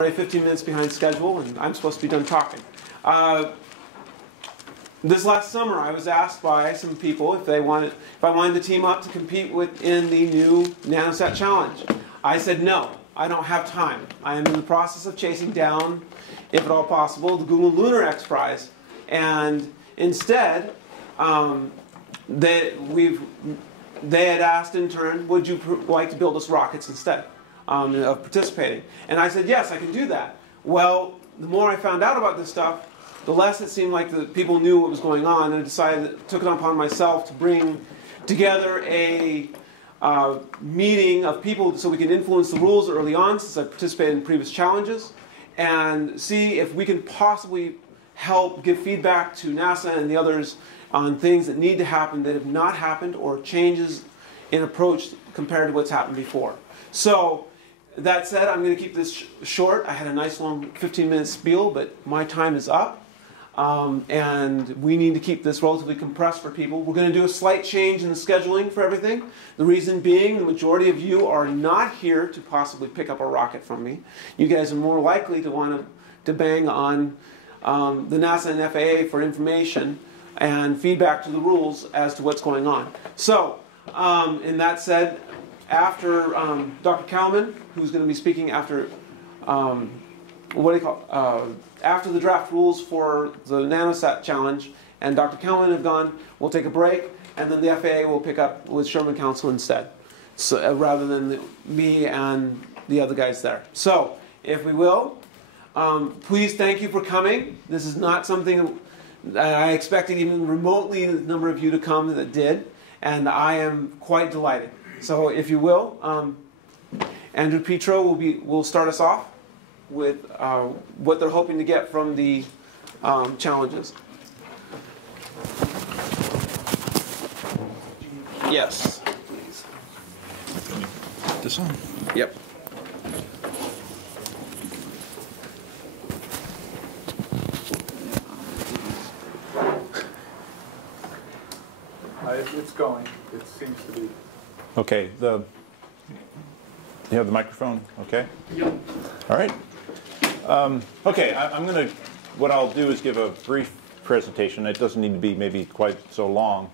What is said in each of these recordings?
already 15 minutes behind schedule, and I'm supposed to be done talking. This last summer, I was asked by some people if I wanted the team up to compete in the new Nanosat challenge. I said no, I don't have time. I am in the process of chasing down, if at all possible, the Google Lunar X Prize, and instead, they had asked in turn, would you like to build us rockets instead of participating? And I said, yes, I can do that. Well, the more I found out about this stuff, the less it seemed like the people knew what was going on, and I took it upon myself to bring together a meeting of people so we can influence the rules early on, since I participated in previous challenges, and see if we can possibly help give feedback to NASA and the others on things that need to happen that have not happened, or changes in approach compared to what's happened before. So, that said, I'm going to keep this short. I had a nice long 15-minute spiel, but my time is up. And we need to keep this relatively compressed for people. We're going to do a slight change in the scheduling for everything. The reason being, the majority of you are not here to possibly pick up a rocket from me. You guys are more likely to want to bang on the NASA and FAA for information and feedback to the rules as to what's going on. So, in that said, after Dr. Kalman, who's going to be speaking after after the draft rules for the Nanosat challenge, and Dr. Kalman have gone, we'll take a break, and then the FAA will pick up with Sherman Council instead, so, rather than me and the other guys there. So, if we will, please thank you for coming. This is not something that I expected even remotely the number of you to come that did, and I am quite delighted. So, if you will, Andrew Petro will start us off with what they're hoping to get from the challenges. Yes, please. This on? Yep. It's going. It seems to be. Okay. You have the microphone? Okay. Yep. All right. Okay. What I'll do is give a brief presentation. It doesn't need to be maybe quite so long.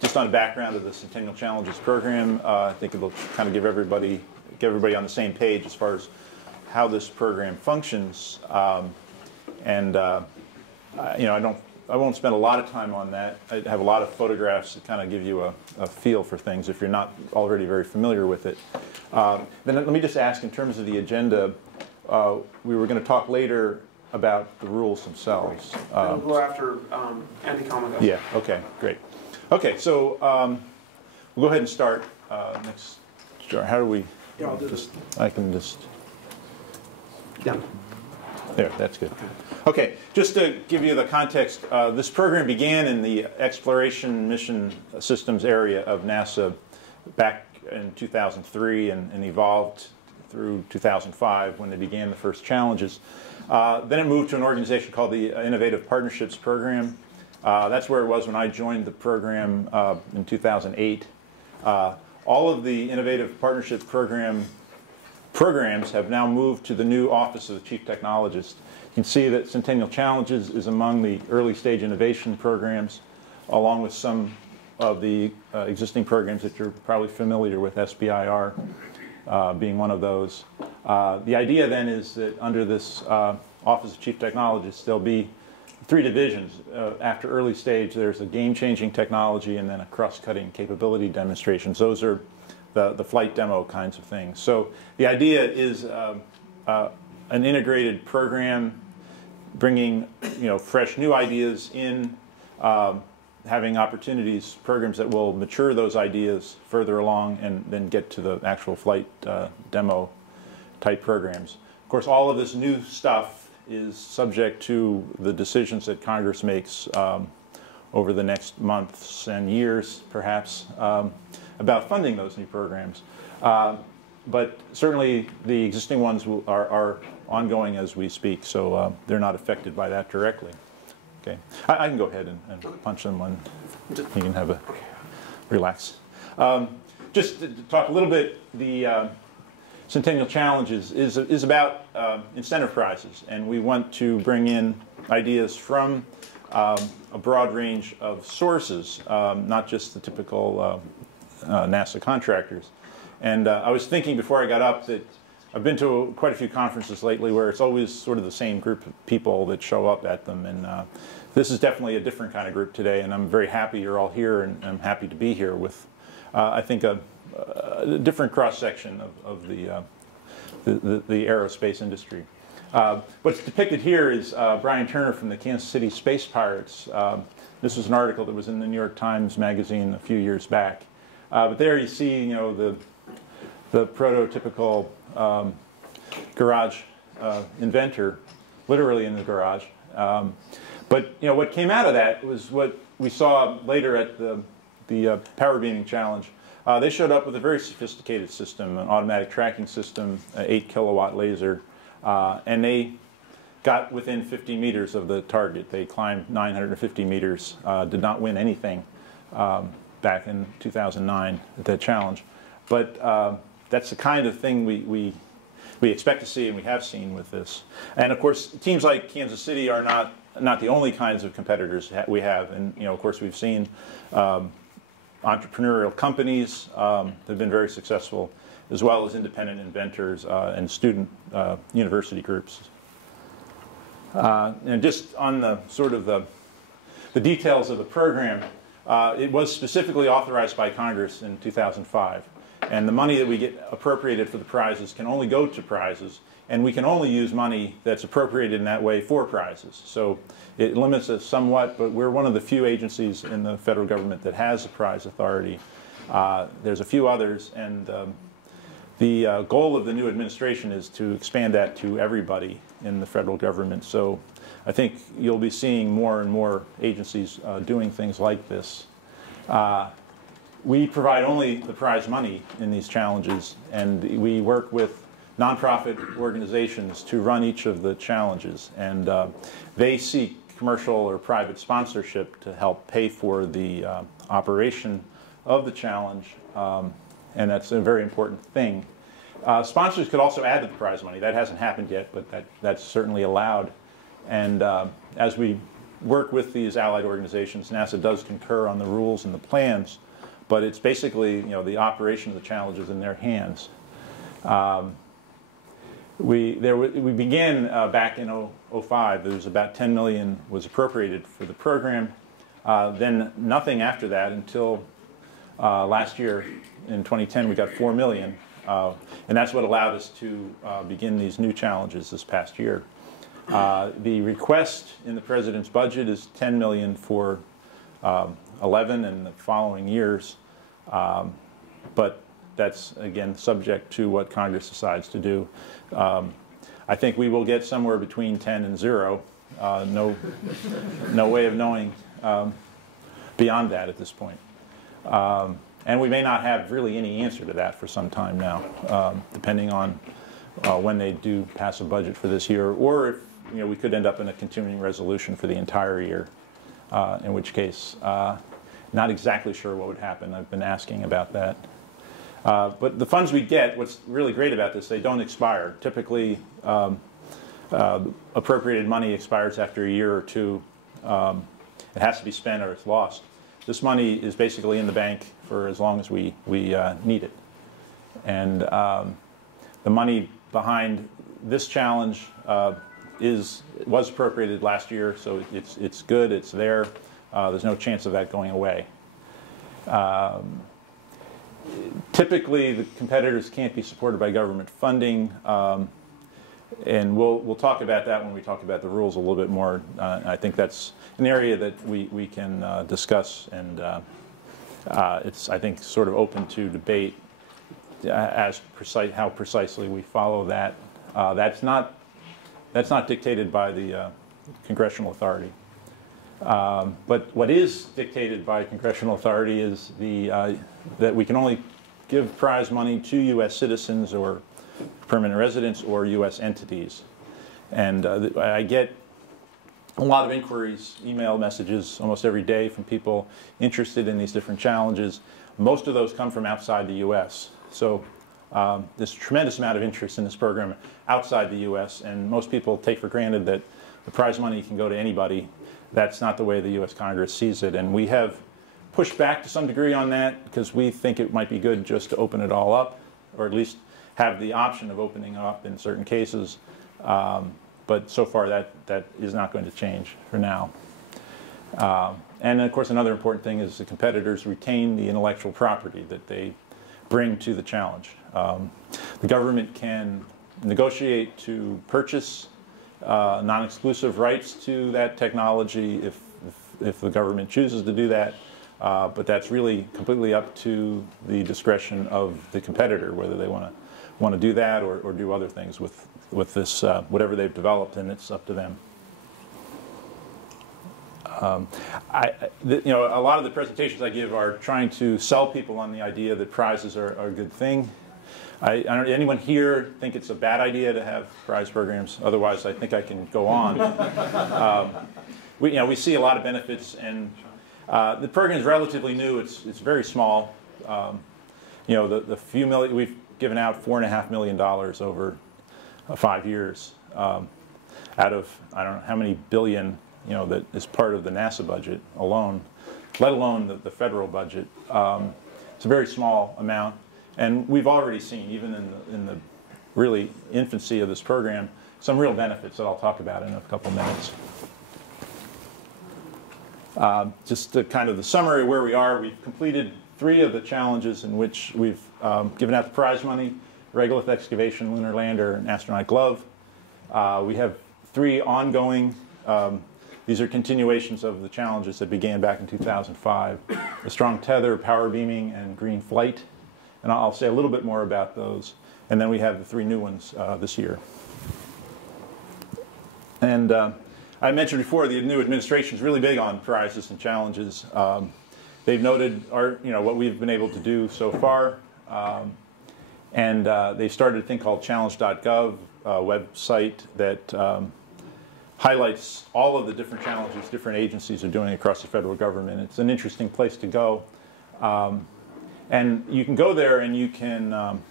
Just on the background of the Centennial Challenges program. I think it'll kind of get everybody on the same page as far as how this program functions. I won't spend a lot of time on that. I have a lot of photographs to kind of give you a feel for things if you're not already very familiar with it. Then let me just ask, in terms of the agenda, we were going to talk later about the rules themselves. We'll go after Andy Kalman. Yeah, okay, great. Okay, so we'll go ahead and start next. How do we? Yeah, I'll do this. I can just. Yeah. There, that's good. Okay, just to give you the context, this program began in the Exploration Mission Systems area of NASA back in 2003 and evolved through 2005 when they began the first challenges. Then it moved to an organization called the Innovative Partnerships Program. That's where it was when I joined the program in 2008. All of the Innovative Partnerships programs have now moved to the new Office of the Chief Technologist. You can see that Centennial Challenges is among the early stage innovation programs, along with some of the existing programs that you're probably familiar with, SBIR being one of those. The idea then is that under this Office of Chief Technologist, there'll be three divisions. After early stage, there's a game-changing technology and then a cross-cutting capability demonstrations. Those are the flight demo kinds of things. So the idea is an integrated program bringing fresh new ideas in, having opportunities, programs that will mature those ideas further along and then get to the actual flight demo type programs. Of course, all of this new stuff is subject to the decisions that Congress makes over the next months and years, perhaps, about funding those new programs. But certainly the existing ones are ongoing as we speak, so they're not affected by that directly. Okay, I can go ahead and punch them when you can have a relax. Just to talk a little bit, Centennial Challenge is about incentive prizes, and we want to bring in ideas from a broad range of sources, not just the typical NASA contractors. And I was thinking before I got up that I've been to quite a few conferences lately where it's always sort of the same group of people that show up at them, and this is definitely a different kind of group today, and I'm very happy you're all here, and I'm happy to be here with, I think, a different cross-section of the aerospace industry. What's depicted here is Brian Turner from the Kansas City Space Pirates. This was an article that was in the New York Times Magazine a few years back. But there you see, the prototypical garage inventor, literally in the garage. But what came out of that was what we saw later at the power beaming challenge. They showed up with a very sophisticated system, an automatic tracking system, an 8-kilowatt laser, and they got within 50 meters of the target. They climbed 950 meters, did not win anything back in 2009 at that challenge. But that's the kind of thing we expect to see and we have seen with this. And of course, teams like Kansas City are not the only kinds of competitors we have. And of course, we've seen entrepreneurial companies that have been very successful, as well as independent inventors and student university groups. And just on the sort of the details of the program, it was specifically authorized by Congress in 2005. And the money that we get appropriated for the prizes can only go to prizes, and we can only use money that's appropriated in that way for prizes. So it limits us somewhat, but we're one of the few agencies in the federal government that has a prize authority. There's a few others, and the goal of the new administration is to expand that to everybody in the federal government. So I think you'll be seeing more and more agencies doing things like this. We provide only the prize money in these challenges, and we work with nonprofit organizations to run each of the challenges, and they seek commercial or private sponsorship to help pay for the operation of the challenge, and that's a very important thing. Sponsors could also add to the prize money. That hasn't happened yet, but that's certainly allowed. And as we work with these allied organizations, NASA does concur on the rules and the plans, but it's basically, the operation of the challenge is in their hands. We began back in 2005. There was about $10 million was appropriated for the program. Then nothing after that until last year in 2010 we got $4 million, and that's what allowed us to begin these new challenges this past year. The request in the President's budget is $10 million for 11 and the following years, but that's, again, subject to what Congress decides to do. I think we will get somewhere between 10 and 0. No way of knowing beyond that at this point. And we may not have really any answer to that for some time now, depending on when they do pass a budget for this year, or if we could end up in a continuing resolution for the entire year, in which case, not exactly sure what would happen. I've been asking about that. But the funds we get, what's really great about this, they don't expire. Typically, appropriated money expires after a year or two. It has to be spent or it's lost. This money is basically in the bank for as long as we need it. And the money behind this challenge was appropriated last year, so it's good, it's there. There's no chance of that going away. Typically, the competitors can't be supported by government funding, and we'll talk about that when we talk about the rules a little bit more. I think that's an area that we can discuss, and it's, I think, sort of open to debate how precisely we follow that. That's not dictated by the congressional authority. But what is dictated by congressional authority is that we can only give prize money to U.S. citizens or permanent residents or U.S. entities. And I get a lot of inquiries, email messages almost every day from people interested in these different challenges. Most of those come from outside the U.S. So there's a tremendous amount of interest in this program outside the U.S., and most people take for granted that the prize money can go to anybody. That's not the way the U.S. Congress sees it, and we have pushed back to some degree on that because we think it might be good just to open it all up, or at least have the option of opening up in certain cases. But so far that is not going to change for now. And of course another important thing is the competitors retain the intellectual property that they bring to the challenge. The government can negotiate to purchase non-exclusive rights to that technology if the government chooses to do that, but that's really completely up to the discretion of the competitor, whether they want to do that or do other things with this, whatever they've developed, and it's up to them. You know, a lot of the presentations I give are trying to sell people on the idea that prizes are a good thing. I don't, anyone here think it's a bad idea to have prize programs? Otherwise, I think I can go on. We see a lot of benefits, and the program is relatively new. It's very small. You know, the few million we've given out $4.5 million over 5 years out of I don't know how many billion. You know, that is part of the NASA budget alone, let alone the federal budget. It's a very small amount, and we've already seen, even in the really infancy of this program, some real benefits that I'll talk about in a couple minutes. Just kind of the summary of where we are, we've completed 3 of the challenges in which we've given out the prize money: regolith excavation, lunar lander, and astronaut glove. We have 3 ongoing. These are continuations of the challenges that began back in 2005. The strong tether, power beaming, and green flight. And I'll say a little bit more about those. And then we have the 3 new ones this year. And I mentioned before, the new administration is really big on prizes and challenges. They've noted what we've been able to do so far. And they've started a thing called challenge.gov, a website that highlights all of the different challenges different agencies are doing across the federal government. It's an interesting place to go. And you can go there and you can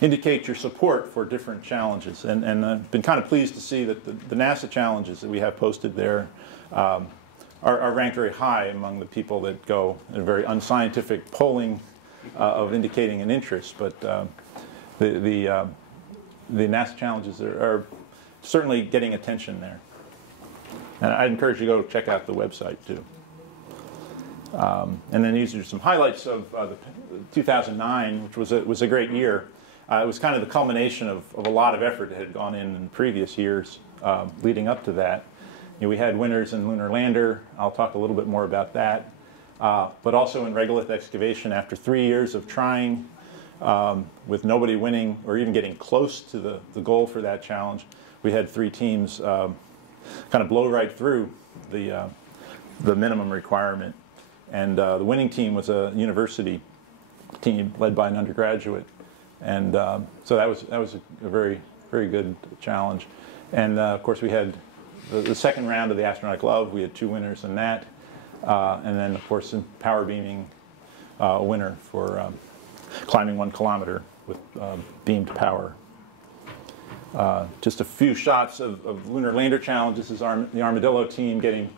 indicate your support for different challenges. And I've been kind of pleased to see that the NASA challenges that we have posted there are ranked very high among the people that go. A very unscientific polling of indicating an interest. But the NASA challenges are certainly getting attention there. And I'd encourage you to go check out the website, too. And then these are some highlights of 2009, which was a great year. It was kind of the culmination of a lot of effort that had gone in previous years leading up to that. We had winners in lunar lander. I'll talk a little bit more about that. But also in regolith excavation, after 3 years of trying with nobody winning or even getting close to the goal for that challenge, we had 3 teams kind of blow right through the minimum requirement. And the winning team was a university team led by an undergraduate. And so that was a very, very good challenge. And of course we had the second round of the astronaut glove. We had 2 winners in that. And then of course in power beaming, a winner for climbing 1 kilometer with beamed power. Just a few shots of lunar lander challenges. This is the Armadillo team getting